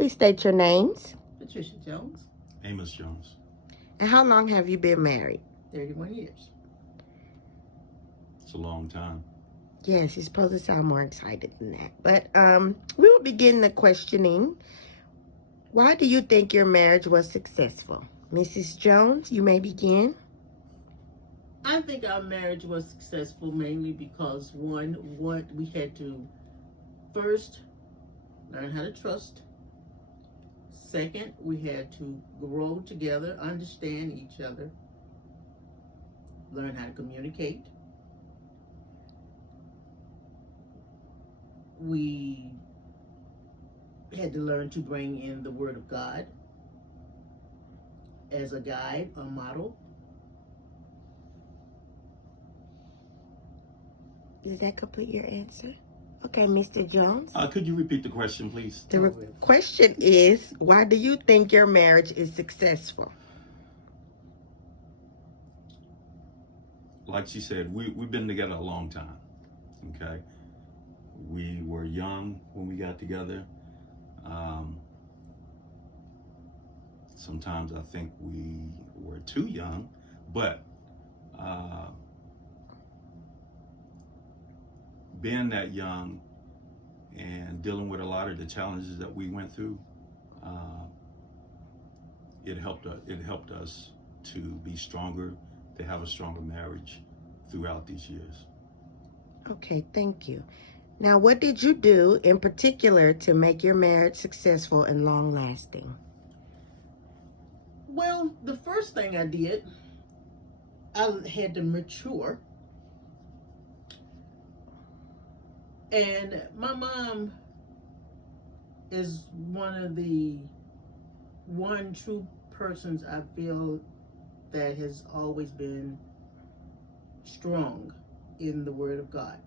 Please state your names. Patricia Jones, Amos Jones. And how long have you been married? 31 years. It's a long time. Yes, you're supposed to sound more excited than that. But we will begin the questioning. Why do you think your marriage was successful? Mrs. Jones, you may begin. I think our marriage was successful mainly because what we had to first learn how to trust. Second, we had to grow together, understand each other, learn how to communicate. We had to learn to bring in the Word of God as a guide, a model. Does that complete your answer? Okay, Mr. Jones. Could you repeat the question, please? The question is, why do you think your marriage is successful? Like she said, we've been together a long time, okay? We were young when we got together. Sometimes I think we were too young, but being that young and dealing with a lot of the challenges that we went through, it helped us to be stronger, to have a stronger marriage throughout these years. Okay, thank you. Now, what did you do in particular to make your marriage successful and long-lasting? Well, the first thing I did, I had to mature. And my mom is one true persons I feel that has always been strong in the Word of God.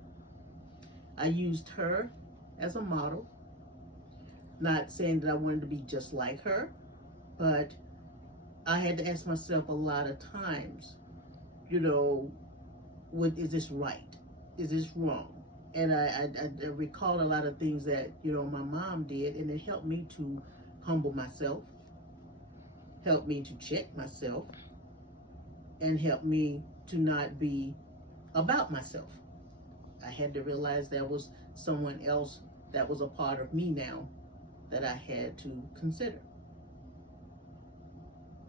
I used her as a model, not saying that I wanted to be just like her, but I had to ask myself a lot of times, is this right? Is this wrong? And I recall a lot of things that, my mom did, and it helped me to humble myself, helped me to check myself, and helped me to not be about myself. I had to realize there was someone else that was a part of me now that I had to consider.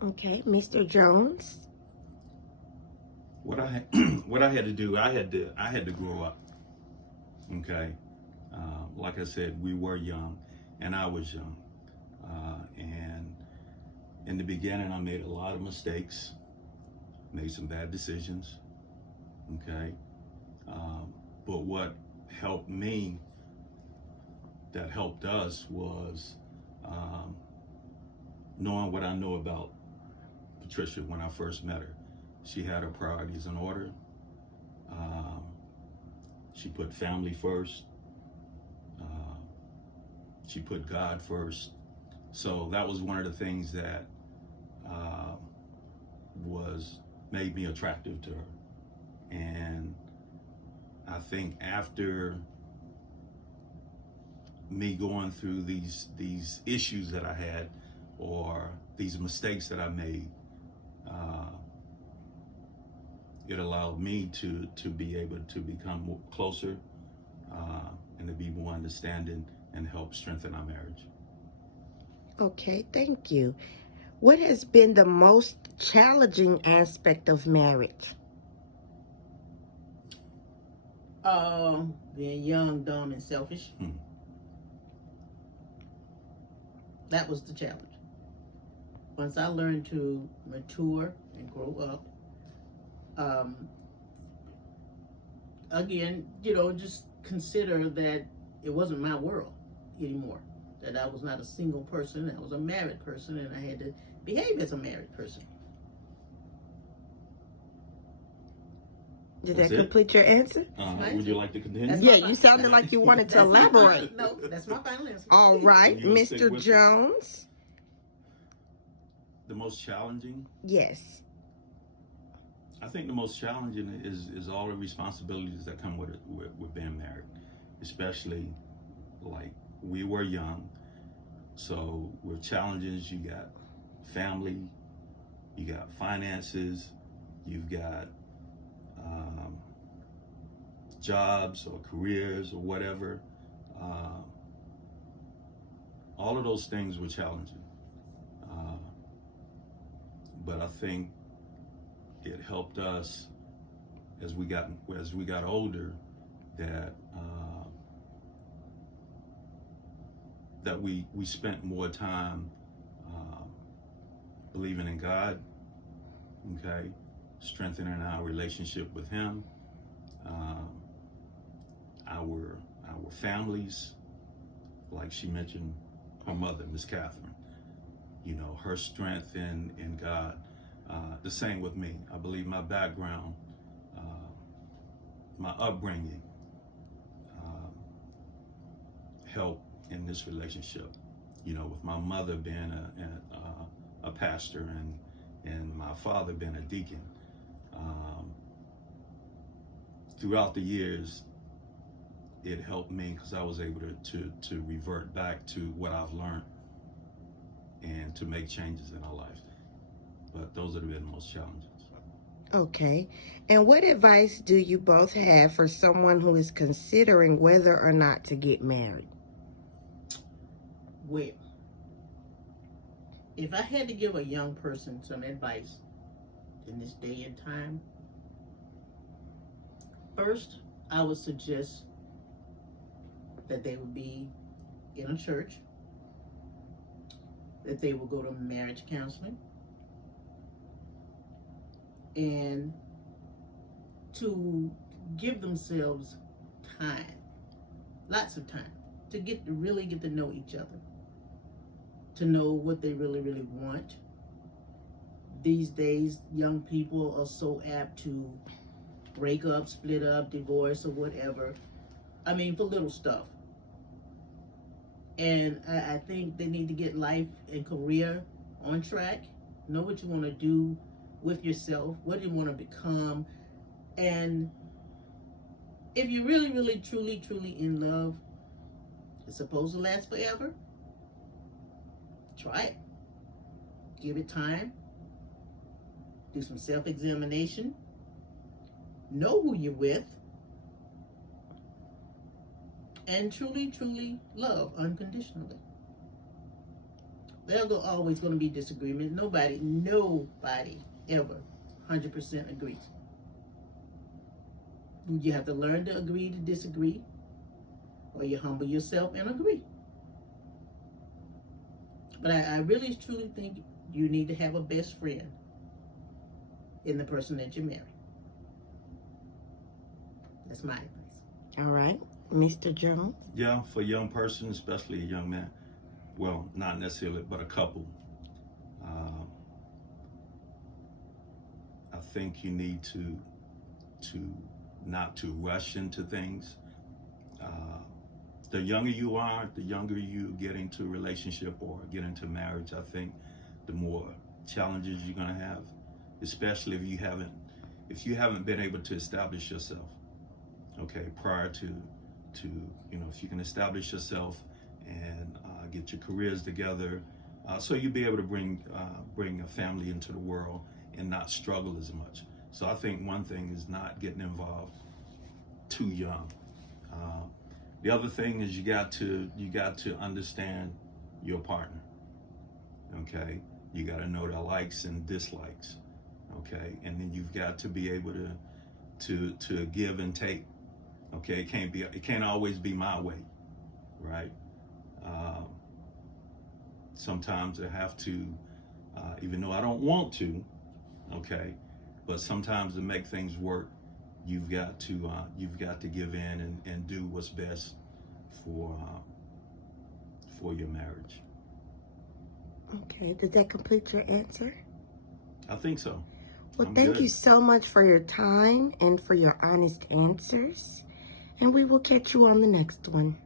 Okay, Mr. Jones. What I had to do, I had to grow up. Okay, like I said, we were young, and I was young, and in the beginning, I made a lot of mistakes, made some bad decisions. Okay, but what helped me, that helped us, was knowing what I know about Patricia when I first met her. She had her priorities in order. She put family first. She put God first. So that was one of the things that made me attractive to her. And I think after me going through these issues that I had, or these mistakes that I made, it allowed me to be able to become more closer and to be more understanding and help strengthen our marriage. Okay, thank you. What has been the most challenging aspect of marriage? Being young, dumb, and selfish. That was the challenge. Once I learned to mature and grow up, again, just consider that it wasn't my world anymore. That I was not a single person, I was a married person, and I had to behave as a married person. Did that complete your answer? Would you like to continue? Yeah, you sounded like you wanted to elaborate. No, that's my final answer. All right, Mr. Jones. The most challenging? Yes. I think the most challenging is all the responsibilities that come with being married, especially like we were young. So with challenges, you got family, you got finances, you've got jobs or careers or whatever. All of those things were challenging. But I think it helped us as we got older that we spent more time believing in God, okay, strengthening our relationship with Him, our families, like she mentioned, her mother, Miss Catherine, you know, her strength in God. The same with me. I believe my background, my upbringing, helped in this relationship. You know, with my mother being a pastor and my father being a deacon. Throughout the years, it helped me because I was able to revert back to what I've learned and to make changes in our life. But those have been the most challenges. Okay. And what advice do you both have for someone who is considering whether or not to get married? Well, if I had to give a young person some advice in this day and time, first, I would suggest that they would be in a church, that they will go to marriage counseling, and to give themselves time, lots of time, to really get to know each other, to know what they really, really want. These days, young people are so apt to break up, split up, divorce, or whatever. I mean, for little stuff. And I think they need to get life and career on track, know what you want to do with yourself, what you want to become. And if you're really, really, truly, truly in love, it's supposed to last forever. Try it. Give it time. Do some self-examination. Know who you're with. And truly, truly love unconditionally. There's always going to be disagreements. Nobody ever 100% agrees. You have to learn to agree to disagree, or you humble yourself and agree. But I really truly think you need to have a best friend in the person that you marry. That's my advice. All right. Mr. Jones? Yeah, for a young person, especially a young man, well, not necessarily, but a couple, I think you need to not to rush into things. The younger you are, the younger you get into a relationship or get into marriage, I think the more challenges you're going to have, especially if you haven't been able to establish yourself, okay, prior to you know, if you can establish yourself and get your careers together, so you'll be able to bring a family into the world and not struggle as much. So I think one thing is not getting involved too young. The other thing is you got to understand your partner. Okay, you got to know their likes and dislikes. Okay, and then you've got to be able to give and take. Okay, it can't always be my way, right? Sometimes I have to, even though I don't want to, okay, but sometimes to make things work, you've got to give in and do what's best for your marriage. Okay, did that complete your answer? I think so. Well, I'm thank good. you so much for your time and for your honest answers. And we will catch you on the next one.